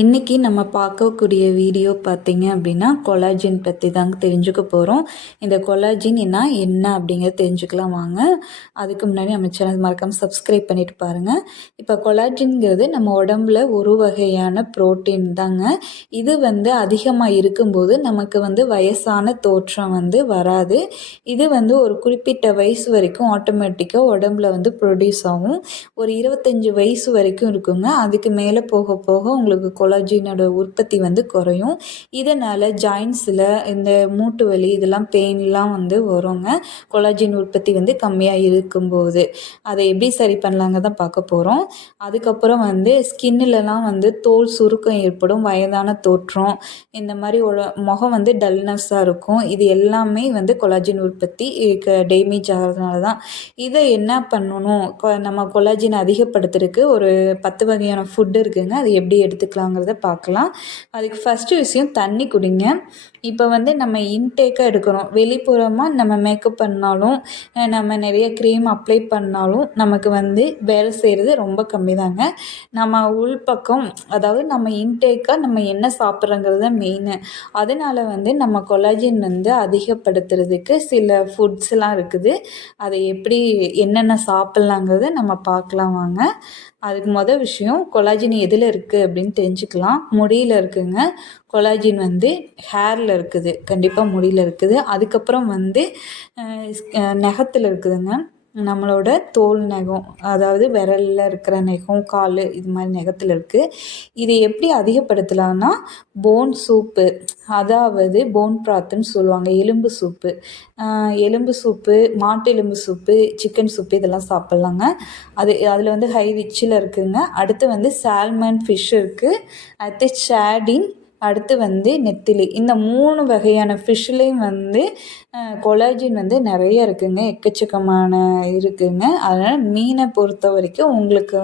இன்றைக்கி நம்ம பார்க்கக்கூடிய வீடியோ பார்த்திங்க அப்படின்னா கொலாஜின் பற்றி தாங்க தெரிஞ்சுக்க போகிறோம். இந்த கொலாஜின் என்ன அப்படிங்கிறத தெரிஞ்சுக்கலாம் வாங்க. அதுக்கு முன்னாடி நம்ம சேனல் மறக்காமல் சப்ஸ்கிரைப் பண்ணிட்டு பாருங்கள். இப்போ கொலாஜின்ங்கிறது நம்ம உடம்புல ஒரு வகையான புரோட்டீன் தாங்க. இது அதிகமாக இருக்கும்போது நமக்கு வயசான தோற்றம் வராது. இது ஒரு குறிப்பிட்ட வயசு வரைக்கும் ஆட்டோமேட்டிக்காக உடம்புல ப்ரொடியூஸ் ஆகும். ஒரு 25 வயசு வரைக்கும் இருக்குங்க. அதுக்கு மேலே போக போக உங்களுக்கு கொலாஜினோட உற்பத்தி குறையும். இதனால் ஜாயின்ஸில் இந்த மூட்டு வலி இதெல்லாம் பெயின்லாம் வருங்க. கொலாஜின் உற்பத்தி கம்மியாக இருக்கும்போது அதை எப்படி சரி பண்ணலாங்க தான் பார்க்க போகிறோம். அதுக்கப்புறம் ஸ்கின்னிலலாம் தோல் சுருக்கம் ஏற்படும், வயதான தோற்றம், இந்த மாதிரி முகம் டல்னஸ்ஸாக இருக்கும். இது எல்லாமே கொலாஜின் உற்பத்தி டேமேஜ் ஆகிறதுனால தான். இதை என்ன பண்ணணும், நம்ம கொலாஜின் அதிகப்படுத்துறதுக்கு ஒரு 10 வகையான ஃபுட் இருக்குங்க. அது எப்படி எடுத்துக்கலாங்கிறத பார்க்கலாம். அதுக்கு ஃபஸ்ட்டு விஷயம் தண்ணி குடிங்க. இப்போ நம்ம இன்டேக்காக எடுக்கிறோம். வெளிப்புறமாக நம்ம மேக்கப் பண்ணாலும் நம்ம நிறைய க்ரீம் அப்ளை பண்ணாலும் நமக்கு வேலை செய்கிறது ரொம்ப கம்மி தாங்க. நம்ம உள்பக்கம் அதாவது நம்ம இன்டேக்காக நம்ம என்ன சாப்பிட்றோங்கிறது தான் மெயினு. அதனால் நம்ம கொலாஜின் அதிகப்படுத்துறதுக்கு சில ஃபுட்ஸ்லாம் இருக்குது. அதை எப்படி என்னென்ன சாப்பிட்லாங்கிறத நம்ம பார்க்கலாம் வாங்க. அதுக்கு விஷயம் கொலாஜின் எதில் இருக்குது அப்படின்னு தெரிஞ்சுக்கலாம். முடியில் இருக்குங்க. கொலாஜின் ஹேரில் இருக்குது, கண்டிப்பாக முடியில் இருக்குது. அதுக்கப்புறம் நகத்தில் இருக்குதுங்க. நம்மளோட தோல் நகம், அதாவது விரலில் இருக்கிற நகம், கால், இது மாதிரி நகத்தில் இருக்குது. இதை எப்படி அதிகப்படுத்தலான்னா போன் சூப்பு, அதாவது போன் ப்ராத்துன்னு சொல்லுவாங்க. எலும்பு சூப்பு, மாட்டு எலும்பு சூப்பு, சிக்கன் சூப்பு இதெல்லாம் சாப்பிட்லாங்க. அதில் ஹை ரிச்சில் இருக்குதுங்க. அடுத்து சால்மன் ஃபிஷ் இருக்குது. அடுத்து சாடின், அடுத்து நெத்திலி. இந்த 3 வகையான ஃபிஷ்லேயும் கொலாஜின் நிறைய இருக்குங்க, எக்கச்சக்கமான இருக்குங்க. அதனால் மீனை பொறுத்த வரைக்கும் உங்களுக்கு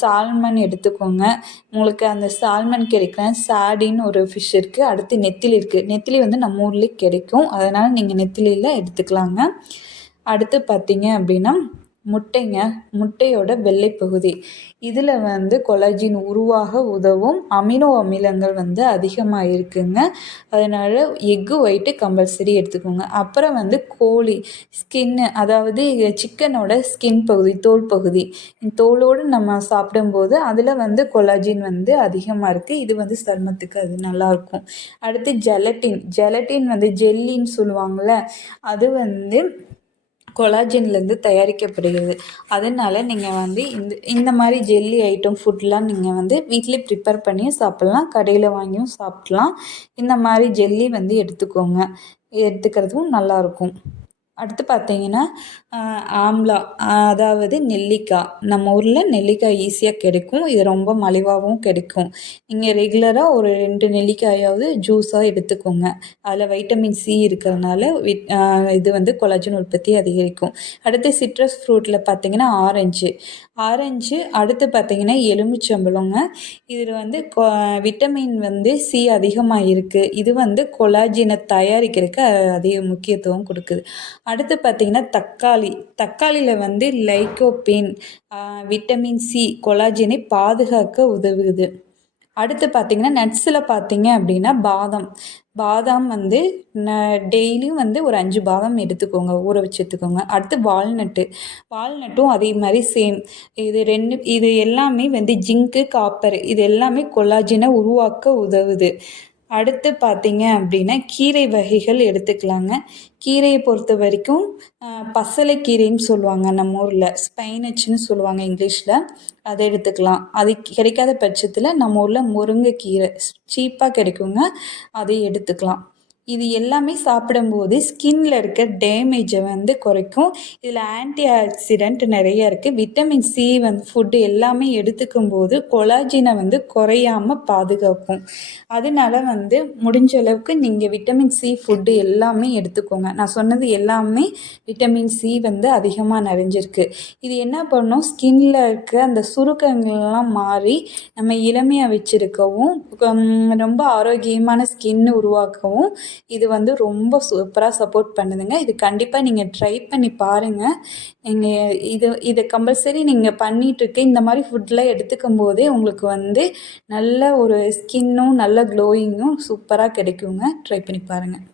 சால்மன் எடுத்துக்கோங்க. உங்களுக்கு அந்த சால்மன் கிடைக்கல, சாடின்னு ஒரு ஃபிஷ் இருக்குது. அடுத்து நெத்திலி இருக்குது. நெத்திலி நம்ம ஊர்லேயே கிடைக்கும், அதனால் நீங்கள் நெத்திலியில் எடுத்துக்கலாங்க. அடுத்து பார்த்தீங்க அப்படின்னா முட்டையோட வெள்ளை பகுதி, இதில் கொலாஜின் உருவாக உதவும் அமினோ அமிலங்கள் அதிகமாக இருக்குங்க. அதனால் எக்கு ஒயிட்டு கம்பல்சரி எடுத்துக்கோங்க. அப்புறம் கோழி ஸ்கின்னு, அதாவது சிக்கனோட ஸ்கின் பகுதி, தோல் பகுதி, தோலோடு நம்ம சாப்பிடும்போது அதில் கொலாஜின் அதிகமாக இருக்குது. இது சருமத்துக்கு அது நல்லாயிருக்கும். அடுத்து ஜெலட்டின் ஜெல்லின்னு சொல்லுவாங்கள்ல, அது கொலாஜன்லேருந்து தயாரிக்கப்படுகிறது. அதனால் நீங்கள் இந்த மாதிரி ஜெல்லி ஐட்டம் ஃபுட்லாம் நீங்கள் வீட்டிலே ப்ரிப்பேர் பண்ணியும் சாப்பிட்லாம், கடையில் வாங்கியும் சாப்பிட்லாம். இந்த மாதிரி ஜெல்லி எடுத்துக்கோங்க. எடுத்துக்கிறதும் நல்லாயிருக்கும். அடுத்து பார்த்தீங்கன்னா ஆம்லா, அதாவது நெல்லிக்காய். நம்ம ஊரில் நெல்லிக்காய் ஈஸியாக கிடைக்கும். இது ரொம்ப மலிவாகவும் கிடைக்கும். நீங்கள் ரெகுலராக ஒரு 2 நெல்லிக்காயாவது ஜூஸாக எடுத்துக்கோங்க. அதில் வைட்டமின் சி இருக்கிறதுனால இது கொலாஜன் உற்பத்தி அதிகரிக்கும். அடுத்து சிட்ரஸ் ஃப்ரூட்டில் பார்த்தீங்கன்னா ஆரஞ்சு. அடுத்து பார்த்தீங்கன்னா எலுமிச்சம்பழங்க. இதில் விட்டமின் சி அதிகமாக இருக்குது. இது கொலாஜினை தயாரிக்கிறதுக்கு அதிக முக்கியத்துவம் கொடுக்குது. அடுத்து பார்த்தீங்கன்னா தக்காளியில் லைக்கோபீன், விட்டமின் சி கொலாஜினை பாதுகாக்க உதவுது. அடுத்து பார்த்தீங்கன்னா நட்ஸில் பார்த்தீங்க அப்படின்னா பாதாம் டெய்லியும் ஒரு 5 பாதாம் எடுத்துக்கோங்க, ஊற வச்சு எடுத்துக்கோங்க. அடுத்து வால்நட்டும் அதே மாதிரி சேம். இது எல்லாமே ஜிங்க்கு, காப்பர், இது எல்லாமே கொலாஜினை உருவாக்க உதவுது. அடுத்து பார்த்தீங்க அப்படின்னா கீரை வகைகள் எடுத்துக்கலாங்க. கீரையை பொறுத்த வரைக்கும் பசலைக்கீரைன்னு சொல்லுவாங்க, நம்ம ஊரில் ஸ்பைனச்சுன்னு சொல்லுவாங்க இங்கிலீஷில், அதை எடுத்துக்கலாம். அது கிடைக்காத பட்சத்தில் நம்ம ஊரில் முருங்கைக்கீரை சீப்பாக கிடைக்குங்க, அதை எடுத்துக்கலாம். இது எல்லாமே சாப்பிடும்போது ஸ்கின்னில் இருக்க டேமேஜை குறைக்கும். இதில் ஆன்டி ஆக்சிடென்ட் நிறைய இருக்குது. விட்டமின் சி ஃபுட்டு எல்லாமே எடுத்துக்கும் போது கொலாஜினை குறையாமல் பாதுகாக்கும். அதனால முடிஞ்ச அளவுக்கு நீங்கள் விட்டமின் சி ஃபுட்டு எல்லாமே எடுத்துக்கோங்க. நான் சொன்னது எல்லாமே விட்டமின் சி அதிகமாக நிறைஞ்சிருக்கு. இது என்ன பண்ணும், ஸ்கின்னில் இருக்க அந்த சுருக்கங்கள்லாம் மாறி நம்ம இளமையாக வச்சுருக்கவும், ரொம்ப ஆரோக்கியமான ஸ்கின் உருவாக்கவும் இது வந்து ரொம்ப சூப்பராக சப்போர்ட் பண்ணுதுங்க. இது கண்டிப்பாக நீங்கள் ட்ரை பண்ணி பாருங்கள். நீங்கள் இதை கம்பல்சரி நீங்கள் பண்ணிகிட்ருக்கு இந்த மாதிரி ஃபுட்லாம் எடுத்துக்கும் போதே உங்களுக்கு வந்து நல்ல ஒரு ஸ்கின்னும் நல்ல க்ளோயிங்கும் சூப்பராக கிடைக்குங்க. ட்ரை பண்ணி பாருங்கள்.